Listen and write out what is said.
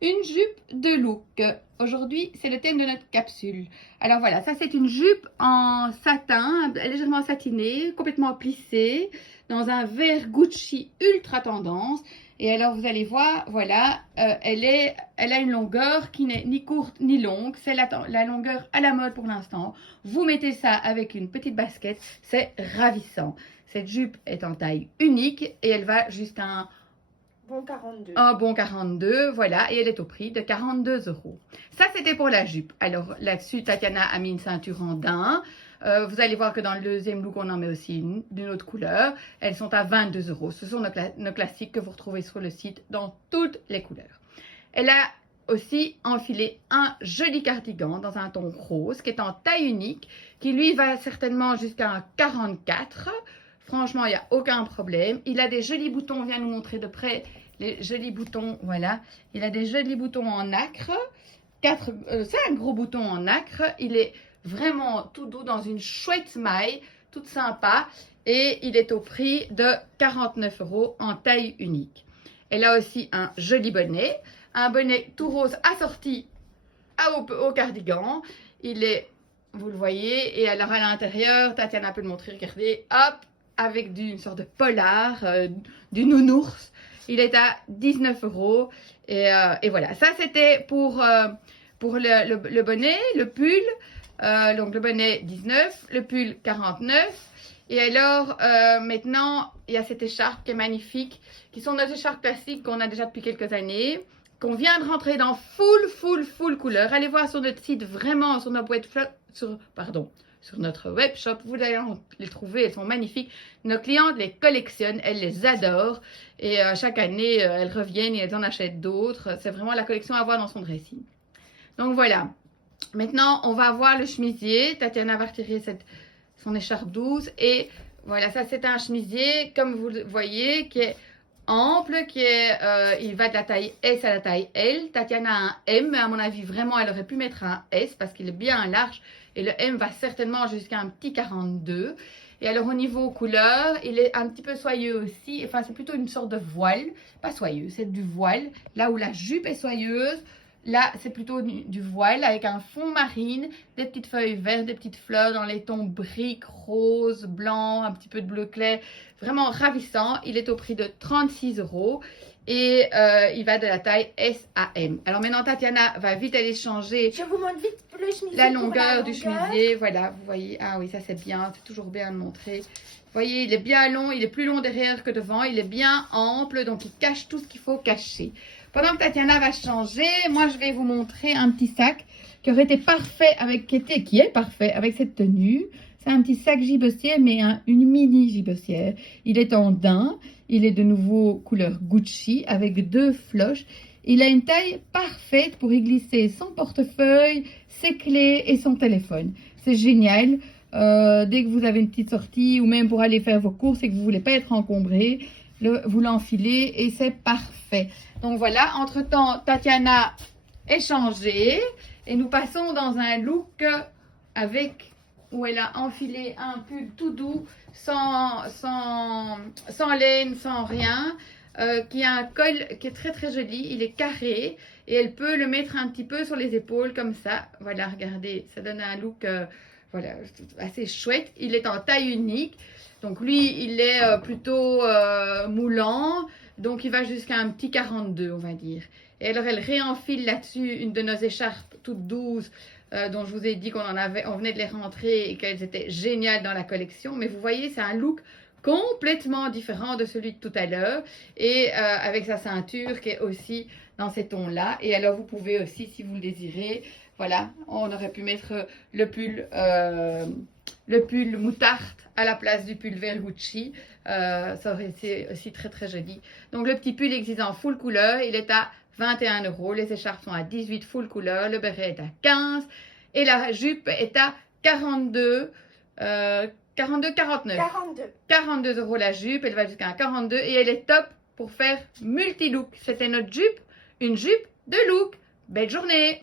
Une jupe de look. Aujourd'hui, c'est le thème de notre capsule. Alors voilà, ça c'est une jupe en satin, légèrement satinée, complètement plissée, dans un vert Gucci ultra tendance. Et alors vous allez voir, voilà, elle a une longueur qui n'est ni courte ni longue. C'est la longueur à la mode pour l'instant. Vous mettez ça avec une petite basket, c'est ravissant. Cette jupe est en taille unique et elle va jusqu'à un bon 42, voilà, et elle est au prix de 42 €. Ça, c'était pour la jupe. Alors, là-dessus, Tatiana a mis une ceinture en daim. Vous allez voir que dans le deuxième look, on en met aussi une d'une autre couleur. Elles sont à 22 €. Ce sont nos classiques que vous retrouvez sur le site dans toutes les couleurs. Elle a aussi enfilé un joli cardigan dans un ton rose qui est en taille unique, qui lui va certainement jusqu'à un 44. Franchement, il n'y a aucun problème. Il a des jolis boutons, on vient nous montrer de près les jolis boutons, voilà. Il a des jolis boutons en nacre, 5 gros boutons en nacre. Il est vraiment tout doux dans une chouette maille, toute sympa. Et il est au prix de 49 € en taille unique. Elle a aussi un joli bonnet, un bonnet tout rose assorti au cardigan. Il est, vous le voyez, et alors à l'intérieur, Tatiana peut le montrer, regardez, hop, avec une sorte de polar, du nounours. Il est à 19 € et voilà. Ça, c'était pour le bonnet, le pull. Donc, le bonnet 19, le pull 49. Et alors, maintenant, il y a cette écharpe qui est magnifique, qui sont nos écharpes classiques qu'on a déjà depuis quelques années, qu'on vient de rentrer dans full couleur. Allez voir sur notre site, vraiment, sur notre sur notre web shop, vous allez les trouver, elles sont magnifiques. Nos clientes les collectionnent, elles les adorent et chaque année, elles reviennent et elles en achètent d'autres. C'est vraiment la collection à avoir dans son dressing. Donc voilà, maintenant on va voir le chemisier. Tatiana va retirer son écharpe douce et voilà, ça c'est un chemisier, comme vous le voyez, qui est ample, il va de la taille S à la taille L. Tatiana a un M, mais à mon avis, vraiment, elle aurait pu mettre un S parce qu'il est bien large. Et le M va certainement jusqu'à un petit 42. Et alors, au niveau couleur, il est un petit peu soyeux aussi. Enfin, c'est plutôt une sorte de voile. Pas soyeux, c'est du voile. Là où la jupe est soyeuse, là, c'est plutôt du voile avec un fond marine, des petites feuilles vertes, des petites fleurs dans les tons briques, rose, blanc, un petit peu de bleu clair. Vraiment ravissant. Il est au prix de 36 € et il va de la taille S à M. Alors maintenant, Tatiana va vite aller changer. Je vous montre vite le chemisier. La longueur du chemisier. Voilà, vous voyez. Ah oui, ça c'est bien. C'est toujours bien de montrer. Vous voyez, il est bien long. Il est plus long derrière que devant. Il est bien ample. Donc, il cache tout ce qu'il faut cacher. Pendant que Tatiana va changer, moi, je vais vous montrer un petit sac qui aurait été parfait qui est parfait avec cette tenue. C'est un petit sac gibecière, mais une mini gibecière. Il est en daim. Il est de nouveau couleur Gucci avec 2 floches. Il a une taille parfaite pour y glisser son portefeuille, ses clés et son téléphone. C'est génial. Dès que vous avez une petite sortie ou même pour aller faire vos courses et que vous ne voulez pas être encombré, vous l'enfilez et c'est parfait. Donc voilà, entre-temps, Tatiana est changée et nous passons dans un look où elle a enfilé un pull tout doux, sans laine, sans rien, qui a un col qui est très joli. Il est carré et elle peut le mettre un petit peu sur les épaules comme ça. Voilà, regardez, ça donne un look voilà, assez chouette. Il est en taille unique. Donc lui, il est plutôt moulant. Donc il va jusqu'à un petit 42, on va dire. Et alors elle réenfile là-dessus une de nos écharpes toutes douces, dont je vous ai dit on venait de les rentrer et qu'elles étaient géniales dans la collection. Mais vous voyez, c'est un look complètement différent de celui de tout à l'heure. Et avec sa ceinture qui est aussi dans ces tons-là. Et alors vous pouvez aussi, si vous le désirez, voilà, on aurait pu mettre le pull moutarde à la place du pull vert Gucci. Ça aurait été aussi très joli. Donc le petit pull existe en full couleur. Il est à 21 €. Les écharpes sont à 18 full couleur. Le béret est à 15. Et la jupe est à 42. 42 € la jupe. Elle va jusqu'à 42. Et elle est top pour faire multi-look. C'était notre jupe. Une jupe de look. Belle journée!